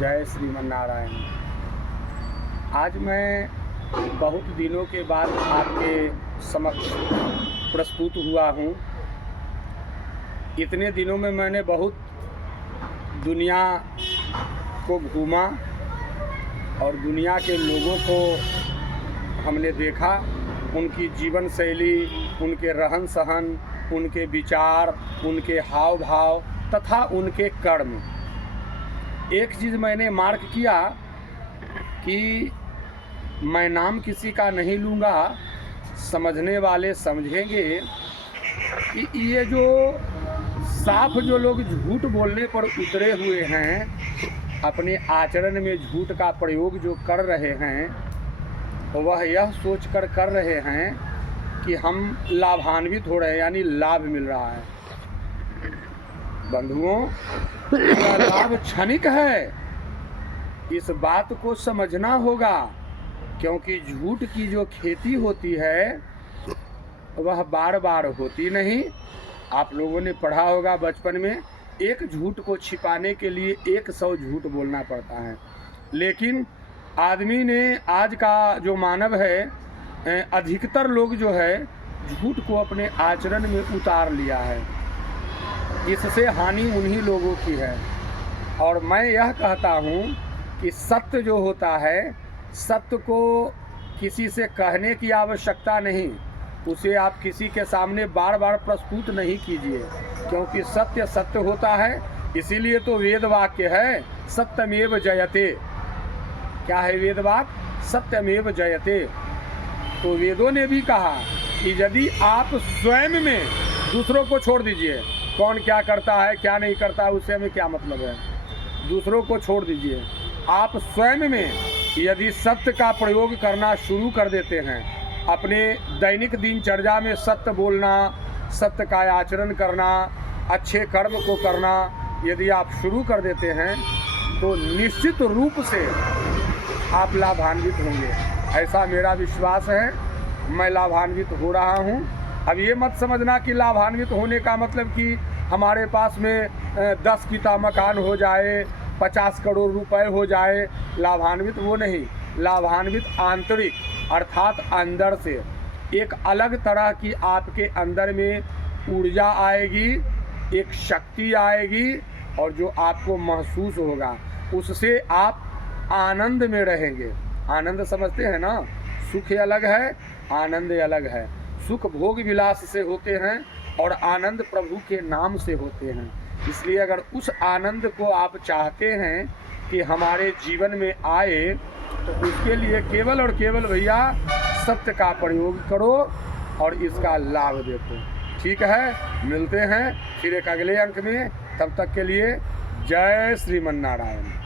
जय श्रीमन नारायण। आज मैं बहुत दिनों के बाद आपके समक्ष प्रस्तुत हुआ हूँ। इतने दिनों में मैंने बहुत दुनिया को घूमा और दुनिया के लोगों को हमने देखा, उनकी जीवन शैली, उनके रहन सहन, उनके विचार, उनके हाव भाव तथा उनके कर्म। एक चीज़ मैंने मार्क किया कि मैं नाम किसी का नहीं लूँगा, समझने वाले समझेंगे कि ये जो साफ जो लोग झूठ बोलने पर उतरे हुए हैं, अपने आचरण में झूठ का प्रयोग जो कर रहे हैं, वह यह सोचकर कर रहे हैं कि हम लाभान्वित हो रहे हैं, यानी लाभ मिल रहा है। बंधुओं, यह लाभ क्षणिक है, इस बात को समझना होगा, क्योंकि झूठ की जो खेती होती है वह बार बार होती नहीं। आप लोगों ने पढ़ा होगा बचपन में, एक झूठ को छिपाने के लिए 100 झूठ बोलना पड़ता है। लेकिन आदमी ने, आज का जो मानव है, अधिकतर लोग जो है झूठ को अपने आचरण में उतार लिया है। इससे हानि उन्हीं लोगों की है। और मैं यह कहता हूँ कि सत्य जो होता है, सत्य को किसी से कहने की आवश्यकता नहीं, उसे आप किसी के सामने बार बार प्रस्तुत नहीं कीजिए, क्योंकि सत्य सत्य होता है। इसीलिए तो वेद वाक्य है सत्यमेव जयते। क्या है वेद वाक्य? सत्यमेव जयते। तो वेदों ने भी कहा कि यदि आप स्वयं में, दूसरों को छोड़ दीजिए, कौन क्या करता है क्या नहीं करता है उससे हमें क्या मतलब है, दूसरों को छोड़ दीजिए, आप स्वयं में यदि सत्य का प्रयोग करना शुरू कर देते हैं, अपने दैनिक दिनचर्या में सत्य बोलना, सत्य का आचरण करना, अच्छे कर्म को करना यदि आप शुरू कर देते हैं, तो निश्चित रूप से आप लाभान्वित होंगे। ऐसा मेरा विश्वास है। मैं लाभान्वित हो रहा हूँ। अब ये मत समझना कि लाभान्वित होने का मतलब कि हमारे पास में 10 किता मकान हो जाए, 50 करोड़ रुपए हो जाए। लाभान्वित वो नहीं, लाभान्वित आंतरिक, अर्थात अंदर से एक अलग तरह की आपके अंदर में ऊर्जा आएगी, एक शक्ति आएगी, और जो आपको महसूस होगा उससे आप आनंद में रहेंगे। आनंद समझते हैं ना? सुख अलग है, आनंद अलग है। सुख भोग विलास से होते हैं और आनंद प्रभु के नाम से होते हैं। इसलिए अगर उस आनंद को आप चाहते हैं कि हमारे जीवन में आए, तो उसके लिए केवल और केवल भैया सत्य का प्रयोग करो और इसका लाभ देखो। ठीक है, मिलते हैं फिर एक अगले अंक में। तब तक के लिए जय श्रीमन नारायण।